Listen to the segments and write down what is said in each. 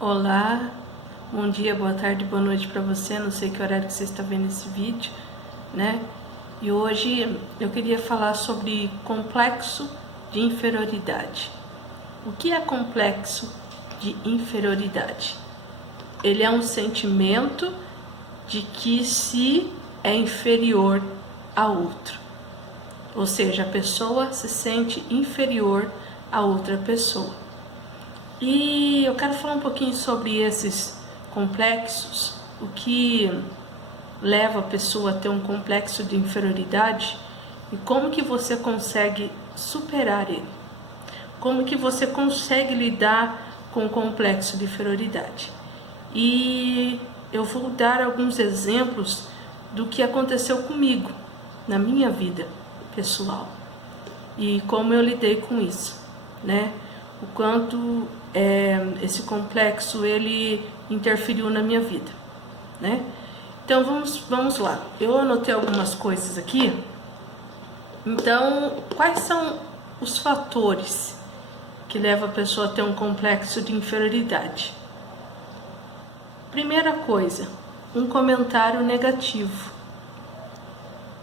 Olá, bom dia, boa tarde, boa noite para você. Não sei que horário que você está vendo esse vídeo, né? E hoje eu queria falar sobre complexo de inferioridade. O que é complexo de inferioridade? Ele é um sentimento de que se é inferior a outro. Ou seja, a pessoa se sente inferior a outra pessoa. E eu quero falar um pouquinho sobre esses complexos, o que leva a pessoa a ter um complexo de inferioridade e como que você consegue superar ele. Como que você consegue lidar com o complexo de inferioridade. E eu vou dar alguns exemplos do que aconteceu comigo na minha vida pessoal e como eu lidei com isso, né? O quanto esse complexo ele interferiu na minha vida, né? Então vamos lá. Eu anotei algumas coisas aqui. Então, quais são os fatores que levam a pessoa a ter um complexo de inferioridade? Primeira coisa, um comentário negativo.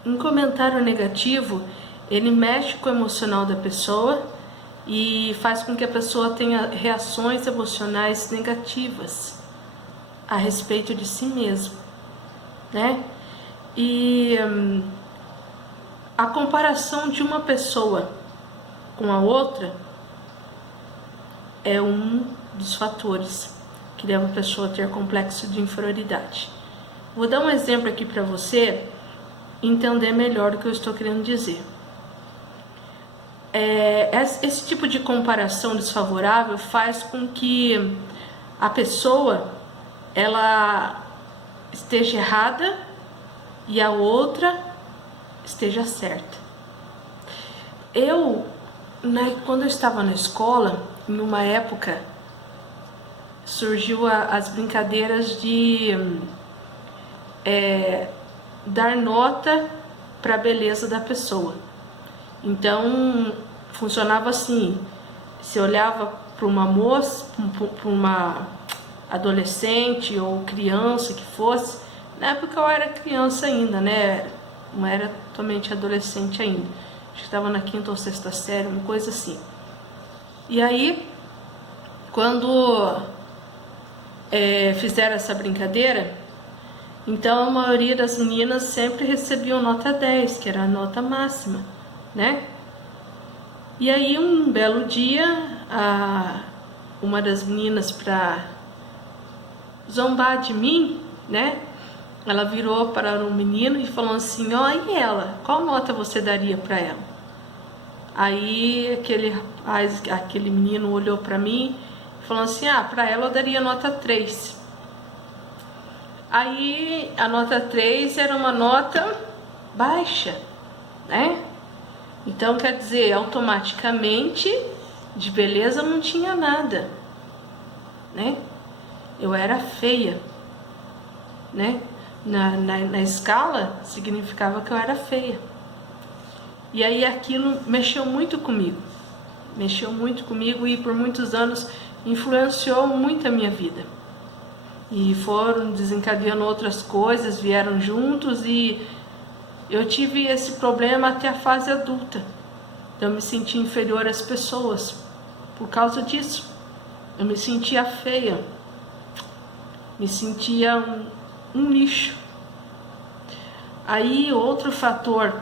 Um comentário negativo, ele mexe com o emocional da pessoa e faz com que a pessoa tenha reações emocionais negativas a respeito de si mesmo, né? E a comparação de uma pessoa com a outra é um dos fatores que leva a pessoa a ter complexo de inferioridade. Vou dar um exemplo aqui para você entender melhor o que eu estou querendo dizer. Esse tipo de comparação desfavorável faz com que a pessoa ela esteja errada e a outra esteja certa. Quando eu estava na escola, em uma época, surgiu as brincadeiras de dar nota para a beleza da pessoa. Então, funcionava assim, se olhava para uma moça, para uma adolescente ou criança que fosse, na época eu era criança ainda, né, não era totalmente adolescente ainda, acho que estava na 5ª ou 6ª série, uma coisa assim. E aí, quando fizeram essa brincadeira, então a maioria das meninas sempre recebiam nota 10, que era a nota máxima, né? E aí um belo dia, uma das meninas, para zombar de mim, né? Ela virou para um menino e falou assim: ó, e ela? Qual nota você daria para ela? Aí aquele menino olhou para mim e falou assim: para ela eu daria nota 3. Aí a nota 3 era uma nota baixa, né? Então, quer dizer, automaticamente, de beleza não tinha nada, né? Eu era feia, né? Na escala, significava que eu era feia. E aí aquilo mexeu muito comigo e por muitos anos influenciou muito a minha vida. E foram desencadeando outras coisas, vieram juntos e eu tive esse problema até a fase adulta. Eu me senti inferior às pessoas por causa disso. Eu me sentia feia, me sentia um lixo. Aí outro fator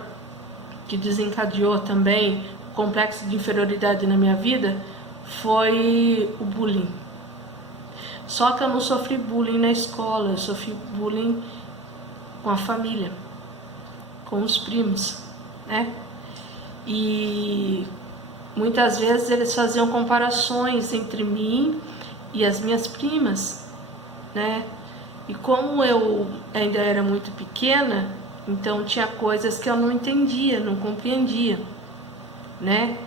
que desencadeou também o complexo de inferioridade na minha vida foi o bullying. Só que eu não sofri bullying na escola, eu sofri bullying com a família, com os primos, né? E muitas vezes eles faziam comparações entre mim e as minhas primas, né? E como eu ainda era muito pequena, então tinha coisas que eu não entendia, não compreendia, né?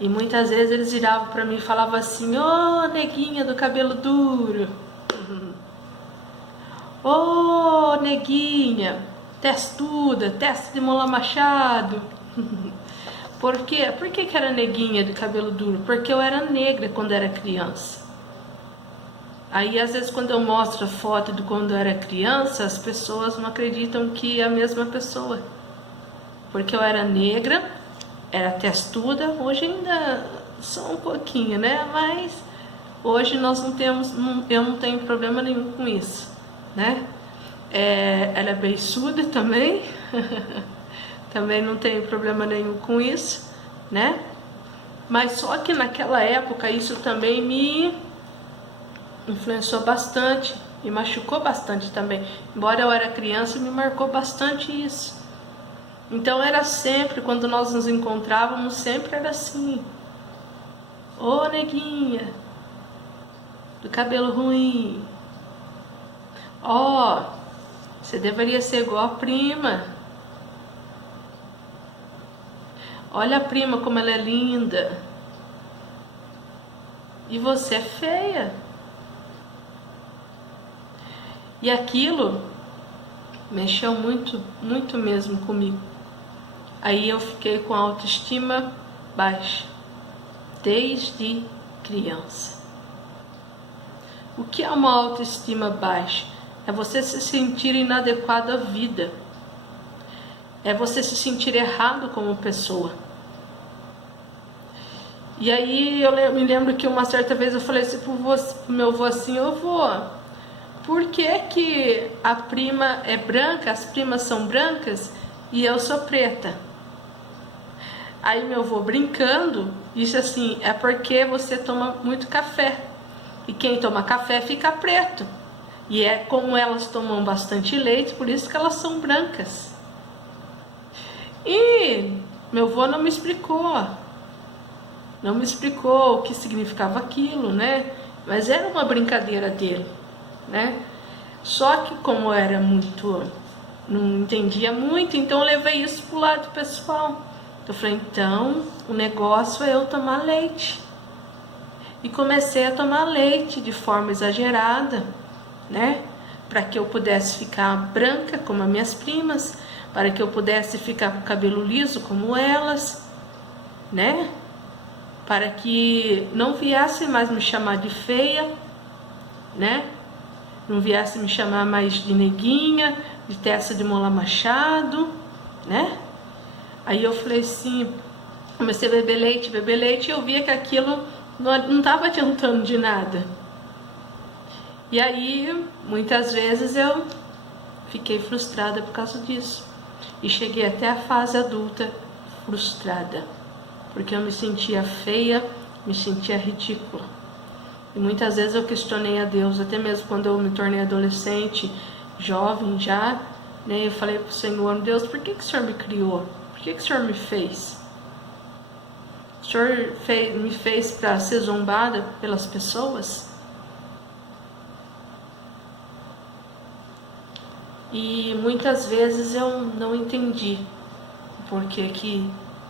E muitas vezes eles viravam para mim e falavam assim: ô, neguinha do cabelo duro, ô, neguinha testuda, testa de mola machado. Por quê? Por que era neguinha de cabelo duro? Porque eu era negra quando era criança. Aí às vezes quando eu mostro a foto de quando eu era criança, as pessoas não acreditam que é a mesma pessoa. Porque eu era negra, era testuda, hoje ainda sou um pouquinho, né? Mas hoje nós não temos, eu não tenho problema nenhum com isso, né? Ela é beiçuda também, também não tenho problema nenhum com isso, né? Mas só que naquela época isso também me influenciou bastante, me machucou bastante também. Embora eu era criança, me marcou bastante isso. Então era sempre, quando nós nos encontrávamos, sempre era assim: ô neguinha, do cabelo ruim, ó, você deveria ser igual a prima. Olha a prima como ela é linda. E você é feia. E aquilo mexeu muito, muito mesmo comigo. Aí eu fiquei com a autoestima baixa, desde criança. O que é uma autoestima baixa? É você se sentir inadequado à vida. É você se sentir errado como pessoa. E aí eu me lembro que uma certa vez eu falei assim pro meu avô assim: ô vô, por que a prima é branca, as primas são brancas e eu sou preta? Aí meu avô brincando disse assim: é porque você toma muito café. E quem toma café fica preto. E é como elas tomam bastante leite, por isso que elas são brancas. E meu avô não me explicou o que significava aquilo, né? Mas era uma brincadeira dele, né? Só que como era muito, não entendia muito, então eu levei isso pro lado pessoal. Eu falei: então o negócio é eu tomar leite. E comecei a tomar leite de forma exagerada, né? Para que eu pudesse ficar branca como as minhas primas, para que eu pudesse ficar com o cabelo liso como elas, né? Para que não viesse mais me chamar de feia, né? Não viesse me chamar mais de neguinha, de testa de mola machado, né? Aí eu falei assim, comecei a beber leite, e eu via que aquilo não estava adiantando de nada. E aí, muitas vezes eu fiquei frustrada por causa disso. E cheguei até a fase adulta frustrada, porque eu me sentia feia, me sentia ridícula. E muitas vezes eu questionei a Deus, até mesmo quando eu me tornei adolescente, jovem já, né? Eu falei pro Senhor: Deus, por que o Senhor me criou? Por que o Senhor me fez? O Senhor me fez para ser zombada pelas pessoas? E muitas vezes eu não entendi por que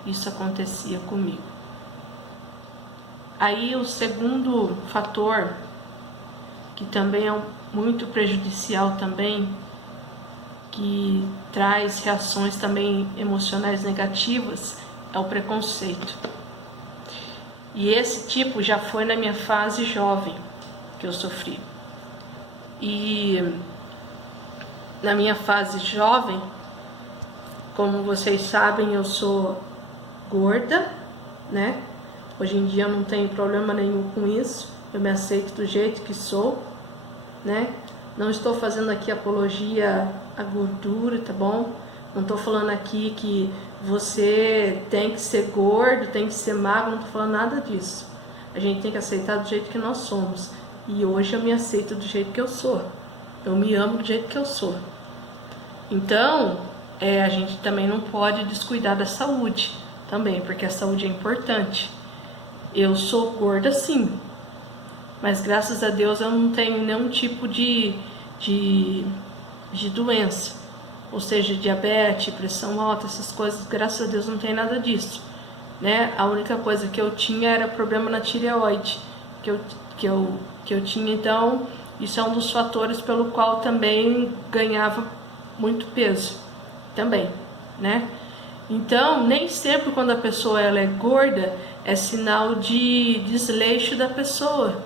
isso acontecia comigo. Aí o segundo fator, que também é muito prejudicial também, que traz reações também emocionais negativas, é o preconceito. E esse tipo já foi na minha fase jovem que eu sofri. E na minha fase jovem, como vocês sabem, eu sou gorda, né? Hoje em dia eu não tenho problema nenhum com isso. Eu me aceito do jeito que sou, né? Não estou fazendo aqui apologia à gordura, tá bom? Não estou falando aqui que você tem que ser gordo, tem que ser magro, não estou falando nada disso. A gente tem que aceitar do jeito que nós somos. E hoje eu me aceito do jeito que eu sou. Eu me amo do jeito que eu sou. Então, a gente também não pode descuidar da saúde também, porque a saúde é importante. Eu sou gorda sim, mas graças a Deus eu não tenho nenhum tipo de doença, ou seja, diabetes, pressão alta, essas coisas, graças a Deus não tem nada disso, né? A única coisa que eu tinha era problema na tireoide, que eu tinha. Então isso é um dos fatores pelo qual também ganhava muito peso também, né? Então, nem sempre quando a pessoa ela é gorda é sinal de desleixo da pessoa,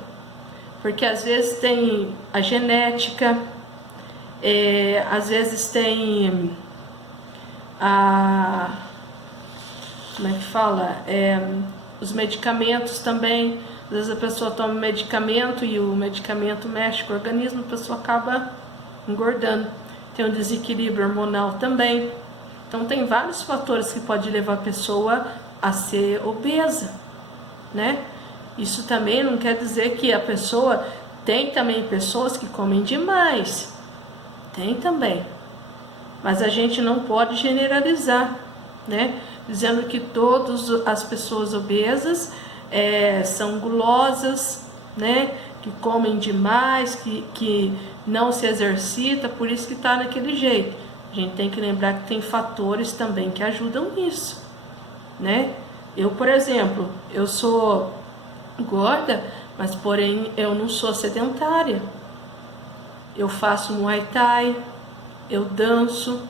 porque às vezes tem a genética, às vezes tem como é que fala? Os medicamentos também. Às vezes a pessoa toma um medicamento e o medicamento mexe com o organismo, a pessoa acaba engordando. Tem um desequilíbrio hormonal também. Então tem vários fatores que podem levar a pessoa a ser obesa, né? Isso também não quer dizer que a pessoa... Tem também pessoas que comem demais. Tem também. Mas a gente não pode generalizar, né? Dizendo que todas as pessoas obesas são gulosas, né? Que comem demais, que não se exercita, por isso que está daquele jeito. A gente tem que lembrar que tem fatores também que ajudam nisso, né? Eu, por exemplo, eu sou gorda, mas porém eu não sou sedentária. Eu faço Muay Thai, eu danço.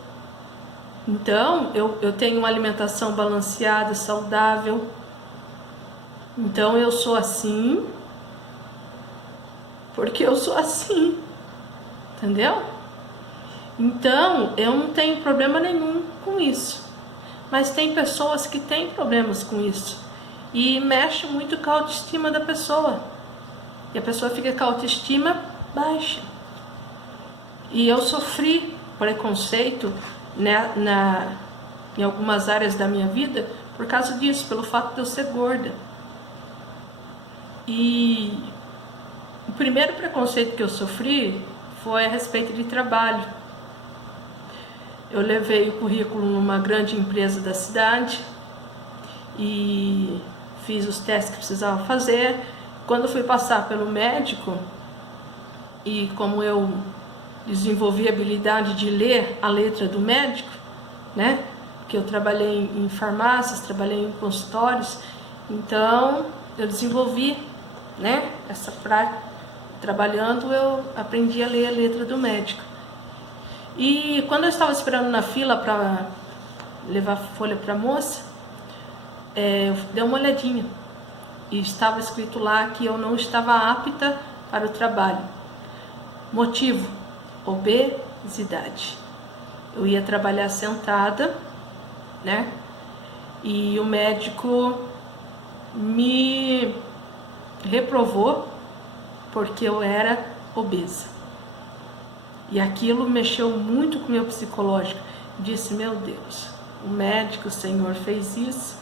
Então, eu tenho uma alimentação balanceada, saudável. Então, eu sou assim porque eu sou assim, entendeu? Então, eu não tenho problema nenhum com isso. Mas tem pessoas que têm problemas com isso. E mexe muito com a autoestima da pessoa. E a pessoa fica com a autoestima baixa. E eu sofri preconceito, né, em algumas áreas da minha vida por causa disso, pelo fato de eu ser gorda. E o primeiro preconceito que eu sofri foi a respeito de trabalho. Eu levei o currículo numa grande empresa da cidade e fiz os testes que precisava fazer. Quando eu fui passar pelo médico, e como eu desenvolvi a habilidade de ler a letra do médico, né? Porque eu trabalhei em farmácias, trabalhei em consultórios, então eu desenvolvi, né? Essa prática. Trabalhando, eu aprendi a ler a letra do médico. E quando eu estava esperando na fila para levar folha para a moça, eu dei uma olhadinha e estava escrito lá que eu não estava apta para o trabalho. Motivo: obesidade. Eu ia trabalhar sentada, né? E o médico me reprovou porque eu era obesa. E aquilo mexeu muito com o meu psicológico. Disse: meu Deus, o médico, o Senhor, fez isso,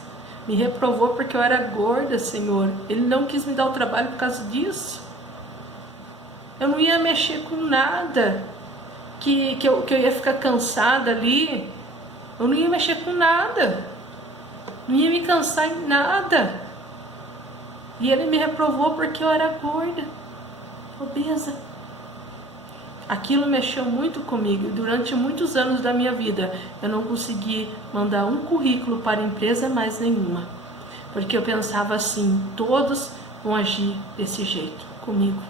me reprovou porque eu era gorda, Senhor. Ele não quis me dar o trabalho por causa disso. Eu não ia mexer com nada, que eu ia ficar cansada ali. Eu não ia mexer com nada, não ia me cansar em nada. E ele me reprovou porque eu era gorda, obesa. Aquilo mexeu muito comigo. Durante muitos anos da minha vida eu não consegui mandar um currículo para empresa mais nenhuma, porque eu pensava assim: todos vão agir desse jeito comigo.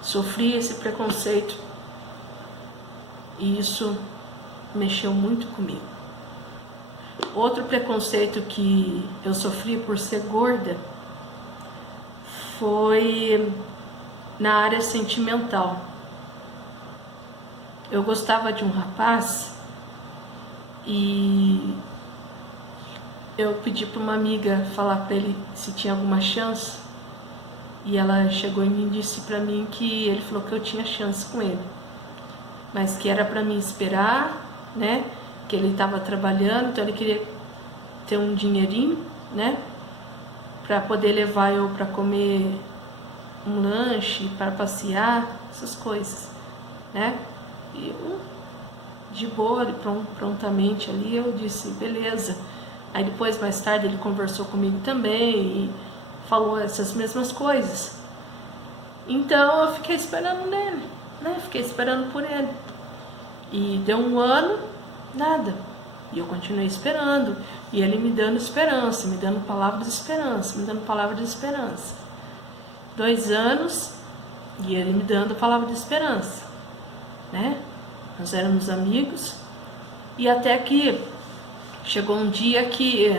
Sofri esse preconceito e isso mexeu muito comigo. Outro preconceito que eu sofri por ser gorda foi na área sentimental. Eu gostava de um rapaz e eu pedi para uma amiga falar para ele se tinha alguma chance, e ela chegou em mim e disse para mim que ele falou que eu tinha chance com ele, mas que era para mim esperar, né? Que ele estava trabalhando, então ele queria ter um dinheirinho, né? Para poder levar eu para comer um lanche, para passear, essas coisas, né? E eu, de boa, prontamente ali, eu disse: beleza. Aí depois, mais tarde, ele conversou comigo também e falou essas mesmas coisas. Então eu fiquei esperando nele, né? Fiquei esperando por ele. E deu um ano, nada. E eu continuei esperando. E ele me dando esperança, me dando palavras de esperança, me dando palavras de esperança. 2 anos e ele me dando palavra de esperança, né? Nós éramos amigos e até que chegou um dia que,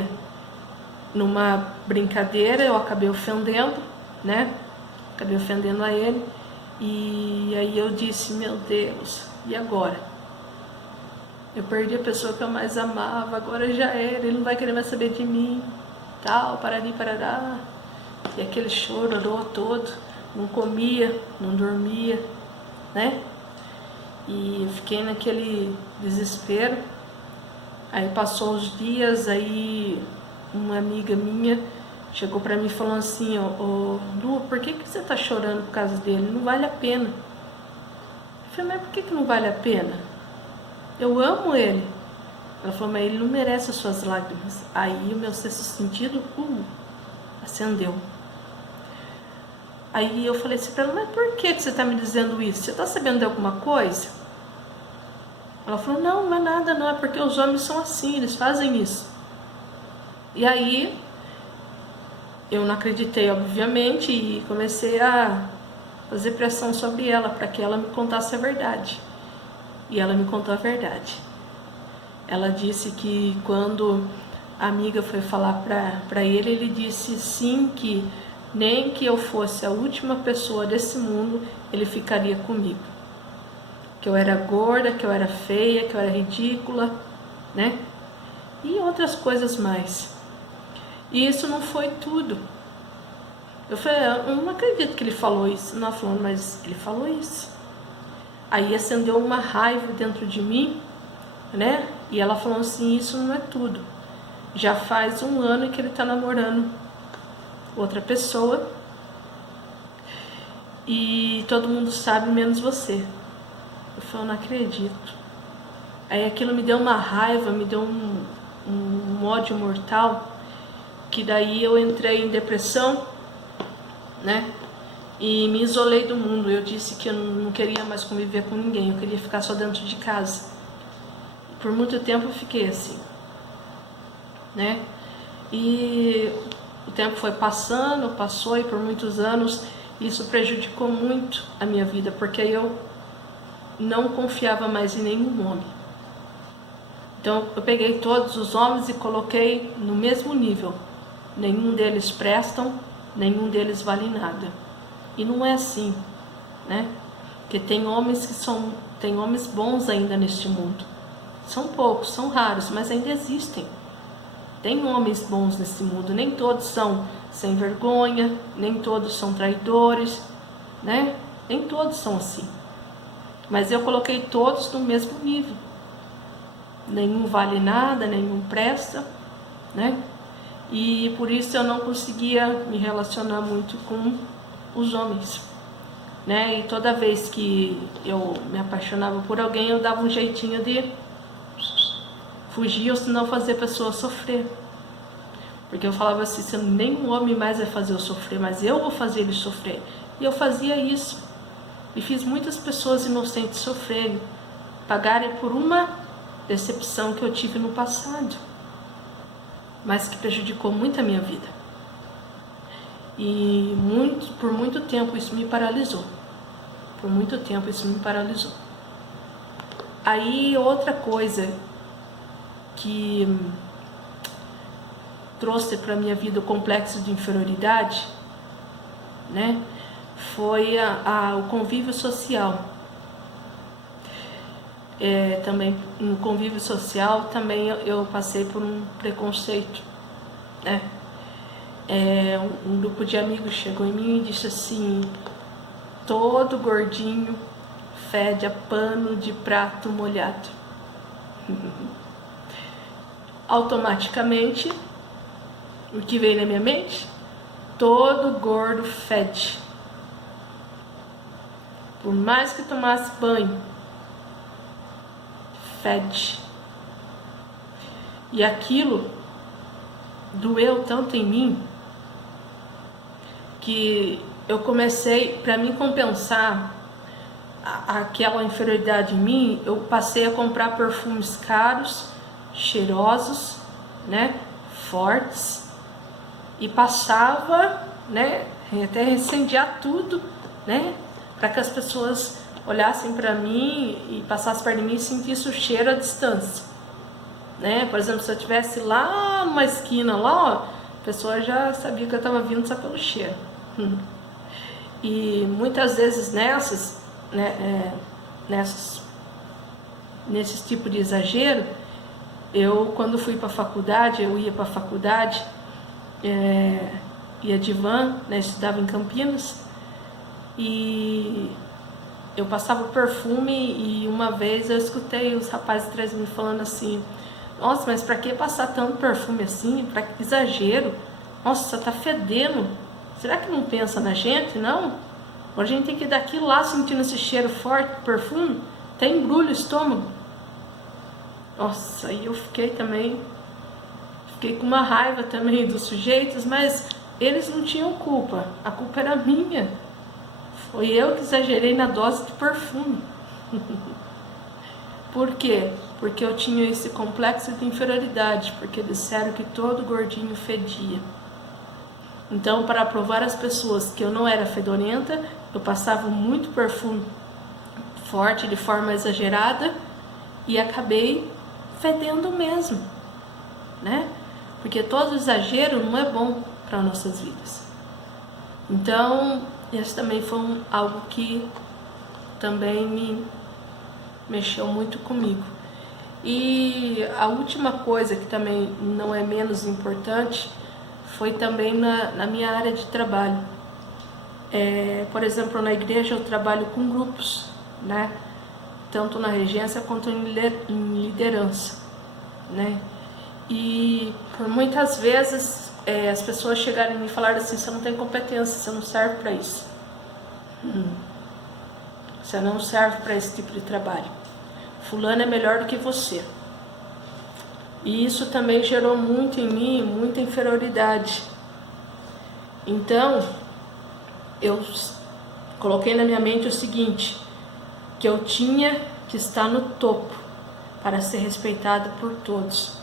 numa brincadeira, eu acabei ofendendo, né? acabei ofendendo a ele. E aí eu disse, meu Deus, e agora? Eu perdi a pessoa que eu mais amava, agora já era, ele não vai querer mais saber de mim, tal, parari, parará. E aquele chororô todo, não comia, não dormia, né? E eu fiquei naquele desespero. Aí passou os dias, aí uma amiga minha chegou pra mim e falou assim, ô Lu, por que você tá chorando por causa dele? Não vale a pena. Eu falei, mas por que não vale a pena? Eu amo ele. Ela falou, mas ele não merece as suas lágrimas. Aí o meu sexto sentido acendeu. Aí eu falei assim pra ela, mas por que você tá me dizendo isso? Você tá sabendo de alguma coisa? Ela falou, não é nada, não, é porque os homens são assim, eles fazem isso. E aí eu não acreditei, obviamente, e comecei a fazer pressão sobre ela para que ela me contasse a verdade. E ela me contou a verdade. Ela disse que quando a amiga foi falar para ele, ele disse sim, que nem que eu fosse a última pessoa desse mundo, ele ficaria comigo. Que eu era gorda, que eu era feia, que eu era ridícula, né? E outras coisas mais. E isso não foi tudo. Eu falei, eu não acredito que ele falou isso. Não, falando, mas ele falou isso. Aí acendeu uma raiva dentro de mim, né? E ela falou assim, isso não é tudo. Já faz 1 ano que ele tá namorando outra pessoa. E todo mundo sabe, menos você. Eu falei, eu não acredito. Aí aquilo me deu uma raiva, me deu um ódio mortal, que daí eu entrei em depressão, né? E me isolei do mundo. Eu disse que eu não queria mais conviver com ninguém, eu queria ficar só dentro de casa. Por muito tempo eu fiquei assim, né? E o tempo foi passando, passou, e por muitos anos isso prejudicou muito a minha vida, porque eu não confiava mais em nenhum homem. Então eu peguei todos os homens e coloquei no mesmo nível. Nenhum deles prestam, nenhum deles vale nada. E não é assim, né? Porque tem homens bons ainda neste mundo. São poucos, são raros, mas ainda existem. Tem homens bons nesse mundo, nem todos são sem vergonha, nem todos são traidores, né? Nem todos são assim. Mas eu coloquei todos no mesmo nível. Nenhum vale nada, nenhum presta, né? E por isso eu não conseguia me relacionar muito com os homens, né? E toda vez que eu me apaixonava por alguém, eu dava um jeitinho de fugir, ou senão fazer a pessoa sofrer. Porque eu falava assim, se nenhum homem mais vai fazer eu sofrer, mas eu vou fazer ele sofrer. E eu fazia isso. E fiz muitas pessoas inocentes sofrerem, pagarem por uma decepção que eu tive no passado, mas que prejudicou muito a minha vida. E por muito tempo isso me paralisou. Por muito tempo isso me paralisou. Aí outra coisa que trouxe para minha vida o complexo de inferioridade, né, foi o convívio social. Também no convívio social também eu passei por um preconceito, né? Um grupo de amigos chegou em mim e disse assim, todo gordinho fede a pano de prato molhado. Automaticamente, o que veio na minha mente? Todo gordo fede. Por mais que tomasse banho, fede. E aquilo doeu tanto em mim que eu comecei, para mim compensar aquela inferioridade em mim, eu passei a comprar perfumes caros, cheirosos, né, fortes, e passava, né, até incendiar tudo, né, para que as pessoas olhassem para mim e passassem perto de mim e sentissem o cheiro à distância, né? Por exemplo, se eu estivesse lá numa esquina, lá, ó, a pessoa já sabia que eu estava vindo só pelo cheiro. E muitas vezes nesses tipos de exagero, quando fui para a faculdade, eu ia para a faculdade, ia de van, estudava em Campinas, e eu passava perfume, e uma vez eu escutei os rapazes atrás de mim falando assim: nossa, mas pra que passar tanto perfume assim? Pra que exagero? Nossa, tá fedendo. Será que não pensa na gente, não? Agora a gente tem que ir daqui lá sentindo esse cheiro forte de perfume, até embrulha o estômago. Nossa, aí eu fiquei com uma raiva também dos sujeitos, mas eles não tinham culpa, a culpa era minha. Foi eu que exagerei na dose de perfume. Por quê? Porque eu tinha esse complexo de inferioridade, porque disseram que todo gordinho fedia. Então, para provar às pessoas que eu não era fedorenta, eu passava muito perfume forte, de forma exagerada, e acabei fedendo mesmo, né? Porque todo exagero não é bom para nossas vidas. Então, esse também foi algo que também me mexeu muito comigo. E a última coisa, que também não é menos importante, foi também na minha área de trabalho. Por exemplo, na igreja eu trabalho com grupos, né? Tanto na regência quanto em liderança, né? E por muitas vezes as pessoas chegaram e me falaram assim: você não tem competência, você não serve para isso. Você não serve para esse tipo de trabalho. Fulano é melhor do que você. E isso também gerou muito em mim, muita inferioridade. Então, eu coloquei na minha mente o seguinte: que eu tinha que estar no topo para ser respeitada por todos.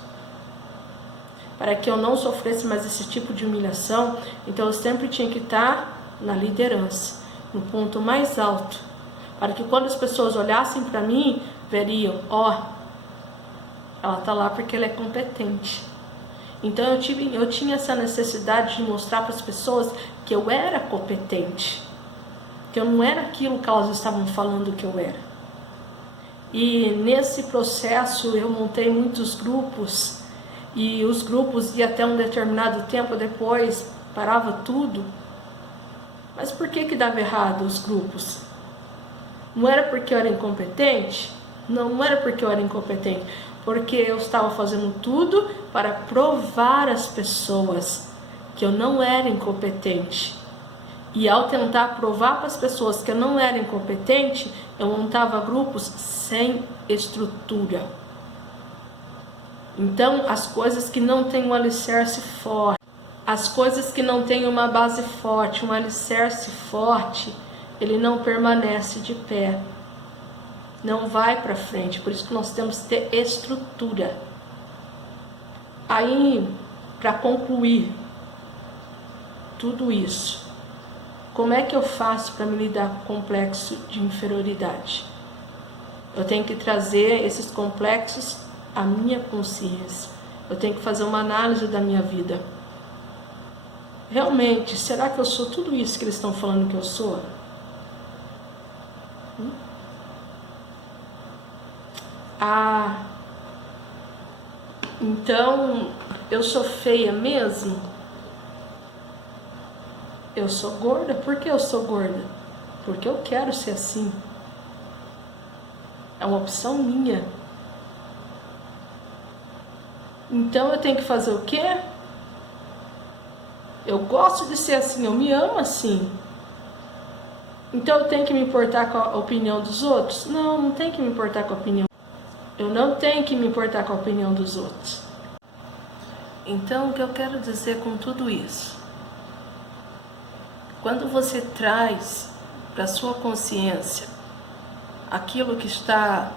Para que eu não sofresse mais esse tipo de humilhação, então eu sempre tinha que estar na liderança, no ponto mais alto, para que quando as pessoas olhassem para mim, veriam: ela está lá porque ela é competente. Então eu tinha essa necessidade de mostrar para as pessoas que eu era competente, que eu não era aquilo que elas estavam falando que eu era. E nesse processo eu montei muitos grupos, e os grupos iam até um determinado tempo, depois parava tudo. Mas por que dava errado os grupos? Não era porque eu era incompetente? Não era porque eu era incompetente, porque eu estava fazendo tudo para provar às pessoas que eu não era incompetente. E ao tentar provar para as pessoas que eu não era incompetente, eu montava grupos sem estrutura. Então, as coisas que não têm um alicerce forte, as coisas que não têm uma base forte, um alicerce forte, ele não permanece de pé, não vai para frente. Por isso que nós temos que ter estrutura. Aí, para concluir tudo isso, como é que eu faço para me lidar com o complexo de inferioridade? Eu tenho que trazer esses complexos à minha consciência. Eu tenho que fazer uma análise da minha vida. Realmente, será que eu sou tudo isso que eles estão falando que eu sou? Então eu sou feia mesmo? Eu sou gorda? Por que eu sou gorda? Porque eu quero ser assim. É uma opção minha. Então eu tenho que fazer o quê? Eu gosto de ser assim, eu me amo assim. Então eu tenho que me importar com a opinião dos outros? Não, não tenho que me importar com a opinião. Eu não tenho que me importar com a opinião dos outros. Então, o que eu quero dizer com tudo isso? Quando você traz para a sua consciência aquilo que está,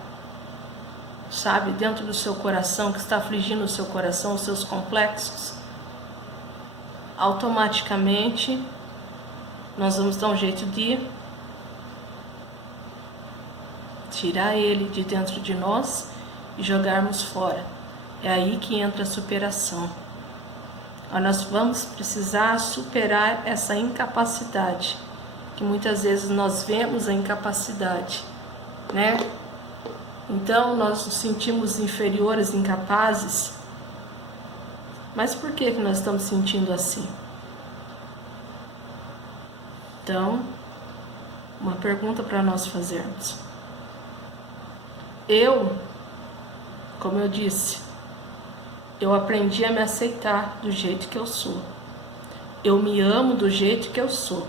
dentro do seu coração, que está afligindo o seu coração, os seus complexos, automaticamente nós vamos dar um jeito de tirar ele de dentro de nós e jogarmos fora. É aí que entra a superação. Nós vamos precisar superar essa incapacidade que muitas vezes nós vemos a incapacidade, né? Então nós nos sentimos inferiores, incapazes. Mas por que nós estamos sentindo assim? Então, uma pergunta para nós fazermos. Como eu disse, eu aprendi a me aceitar do jeito que eu sou. Eu me amo do jeito que eu sou.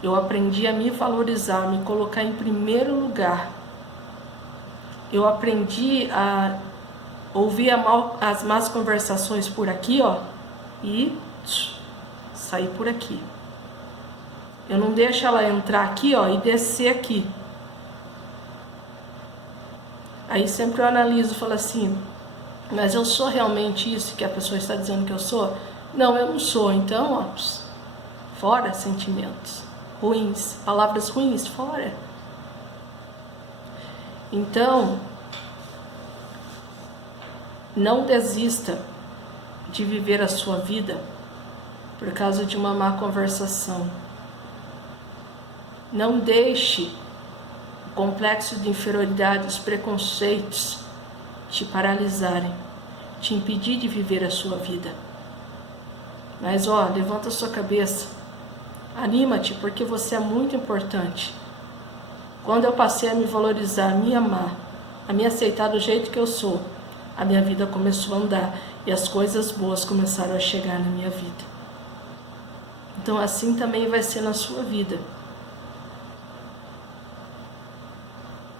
Eu aprendi a me valorizar, a me colocar em primeiro lugar. Eu aprendi a ouvir as más conversações por aqui, ó, e sair por aqui. Eu não deixo ela entrar aqui, ó, e descer aqui. Aí sempre eu analiso e falo assim, mas eu sou realmente isso que a pessoa está dizendo que eu sou? Não, eu não sou. Então, ó, fora sentimentos ruins, palavras ruins, fora. Então, não desista de viver a sua vida por causa de uma má conversação. Não deixe o complexo de inferioridade, os preconceitos te paralisarem, te impedir de viver a sua vida. Mas ó, levanta a sua cabeça, anima-te, porque você é muito importante. Quando eu passei a me valorizar, a me amar, a me aceitar do jeito que eu sou, a minha vida começou a andar e as coisas boas começaram a chegar na minha vida. Então assim também vai ser na sua vida.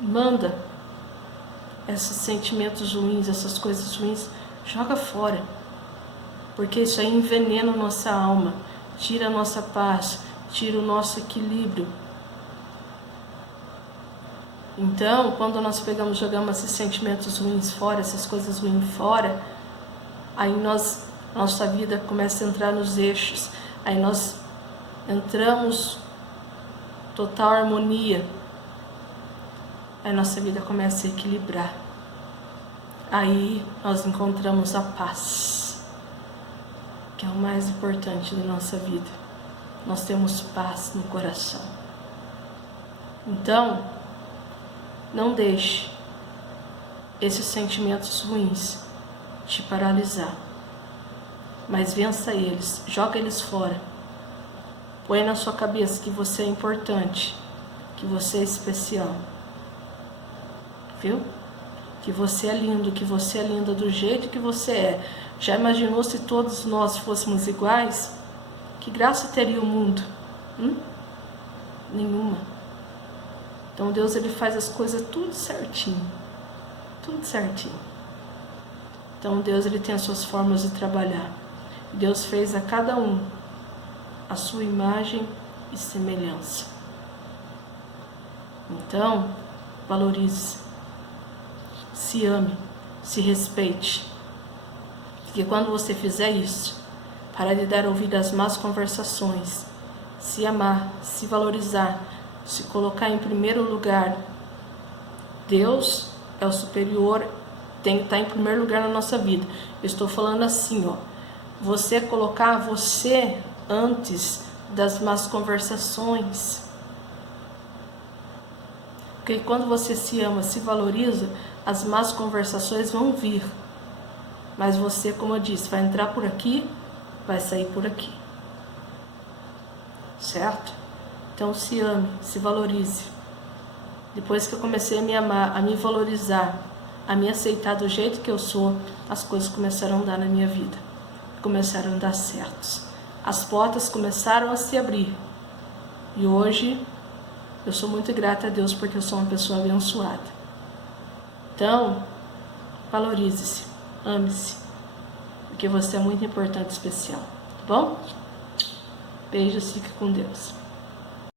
Manda esses sentimentos ruins, essas coisas ruins, joga fora. Porque isso aí envenena a nossa alma, tira a nossa paz, tira o nosso equilíbrio. Então, quando nós jogamos esses sentimentos ruins fora, essas coisas ruins fora, aí nossa vida começa a entrar nos eixos, aí nós entramos total harmonia, aí nossa vida começa a equilibrar. Aí nós encontramos a paz, que é o mais importante da nossa vida. Nós temos paz no coração. Então, não deixe esses sentimentos ruins te paralisar, mas vença eles, joga eles fora. Põe na sua cabeça que você é importante, que você é especial, viu? Que você é lindo, que você é linda do jeito que você é. Já imaginou se todos nós fôssemos iguais? Que graça teria o mundo? Nenhuma. Então Deus, ele faz as coisas tudo certinho. Tudo certinho. Então Deus, ele tem as suas formas de trabalhar. Deus fez a cada um a sua imagem e semelhança. Então, valorize. Se ame, se respeite. Porque quando você fizer isso, para de dar ouvido às más conversações, se amar, se valorizar, se colocar em primeiro lugar, Deus é o superior, tem que estar em primeiro lugar na nossa vida. Eu estou falando assim, ó, você colocar você antes das más conversações. Porque quando você se ama, se valoriza, as más conversações vão vir. Mas você, como eu disse, vai entrar por aqui, vai sair por aqui. Certo? Então se ame, se valorize. Depois que eu comecei a me amar, a me valorizar, a me aceitar do jeito que eu sou, as coisas começaram a andar na minha vida. Começaram a dar certos. As portas começaram a se abrir. E hoje eu sou muito grata a Deus porque eu sou uma pessoa abençoada. Então, valorize-se, ame-se, porque você é muito importante e especial, tá bom? Beijos, fique com Deus.